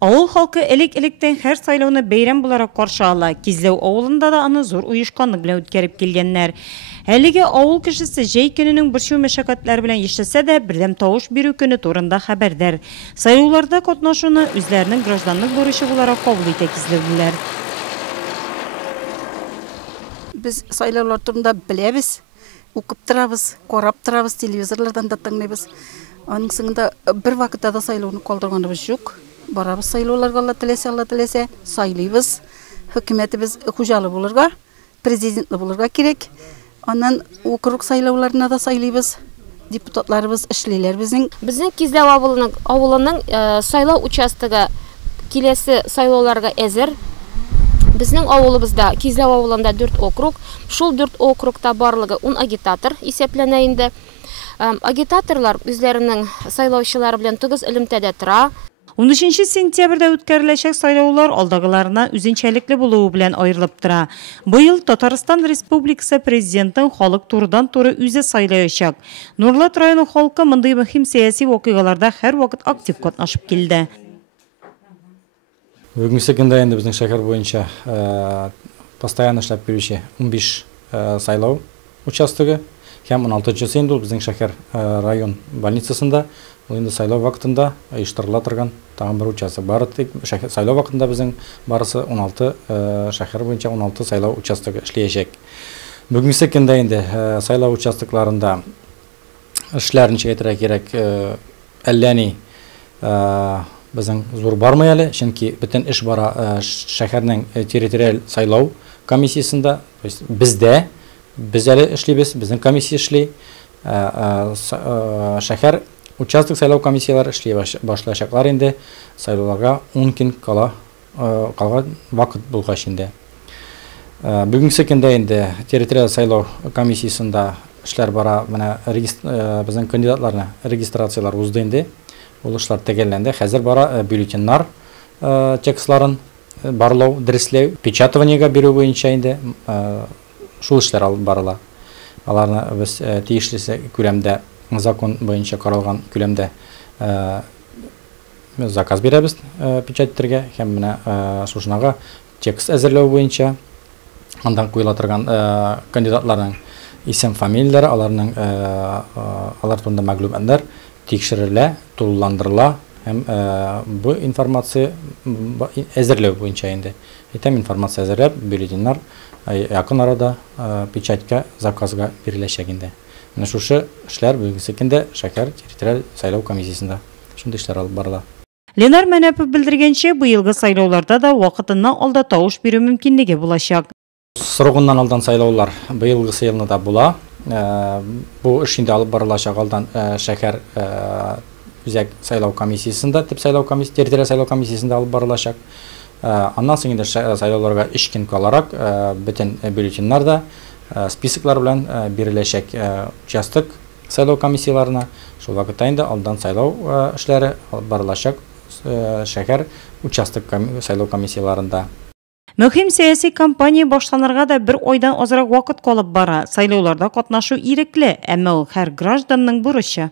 Ауыл халкы элек-электен һәр сайлауны бәйрәм буларак каршы ала. Кизләү авылында да аны зур уйышканлык белән үткәреп килгәннәр. Әлеге авыл кешесе җәй көненең борчу мәшәкатьләре белән яшәсә дә, бердәм тавыш бирү көне турында хәбәрдар. Сайлауларда катнашуны үзләренең гражданлык бурычы буларак кабул итә кизләүлеләр. Biz saylavlar turunda bilemiz, okup turabız, korap turabız, televizorlardan da tanıyabız. Onun sınında bir vakitte da saylavını kaldırganımız yok. Barabız saylavlarga Allah tilese saylayız. Hükümetimiz hujalı bulurga, prezidentli bulurga gerek. Ondan okuruk saylavlarına da saylayız. Депутатларыбыз, эшлиләр Безнең Кизләү авылының сайлау участогы киләсе сайлауларга әзер. Безнең авылыбызда Кизләү авылында 4 округ. Шул 4 округта барлыгы 10 агитатор исәпләнә инде. Агитаторлар үзләренең сайлаучылары белән тыгыз элемтәдә тора. 13 сентябрьдә үткәреләчәк сайлаулар алдагыларына үзенчәлекле булуы белән аерылып тора. Быел Татарстан Республикасы президентын халык турыдан-туры үзе сайлаячак. Нурлат районы халкы мондый мөһим сәяси вакыйгаларда һәр вакыт актив катнашып килде. Бүгенге көндә инде безнең шәһәр буенча постоянно эшләп йөрүче 15 сайлау участогы һәм 16-нчысы инде безнең шәһәр район больницасында инде сайлау вакытында оештырыла торган тагын бер участок бар. Сайлау вакытында безнең барысы 16 шәһәр буенча 16 сайлау участогы эшләячәк. Бүгенге көндә инде сайлау участокларында эшләрне әйтергә кирәк, әллә ни безнең зур бармый әле, чөнки бөтен эш бара шәһәрнең территориаль сайлау комиссиясында, то есть без әле эшлибез, безнең комиссия эшли, шәһәр участок сайлау комиссиялары эшли башлаячаклар инде, сайлауларга 10 көн калган вакыт булгач инде. Бүгенге көндә инде территориаль сайлау комиссиясында эшләр бара, менә безнең кандидатларны регистрациялар узды инде. Ул эшләр төгәлләнде. Хәзер бара бюллетеннар текстларын барлау, дәресләү, печатываниегә бирү буенча инде шул эшләр алып барыла. Аларны без тиешлесе күләмдә, закон буенча каралган күләмдә заказ бирәбез печатьтәргә һәм менә шушынага текст әзерләү буенча андан куела торган кандидатларның исем фамилияләре, алар турында мәгълүматлар тикшерелә, тулыландырыла һәм бу информация әзерләү буенча инде. Әйтәм, информация әзерләп, бюллетеннар якын арада печатька, заказга биреләчәк инде. Менә шушы эшләр бүгенге көндә шәһәр территориаль сайлау комиссиясендә шундый эшләр алып барыла. Ленар Мәнәпов белдергәнчә, быелгы сайлауларда да вакытыннан алда тавыш бирү мөмкинлеге булачак. Срогыннан алдан сайлаулар быелгы елда була. Бу эш инде алып барылачак алдан шәһәр үзәк сайлау комиссиясендә, территориаль сайлау комиссиясендә алып барылачак. Аннан соң инде сайлауларга 3 көн каларак бөтен бюллетеннар да списоклар белән биреләчәк участок сайлау комиссияларына. Шул вакытта инде алдан сайлау эшләре алып барылачак шәһәр участок сайлау комиссияларында. Мөһим сәяси кампания башланырга да бер айдан азрак вакыт калып бара. Сайлауларда катнашу ирекле, әмма ул һәр гражданның бурычы.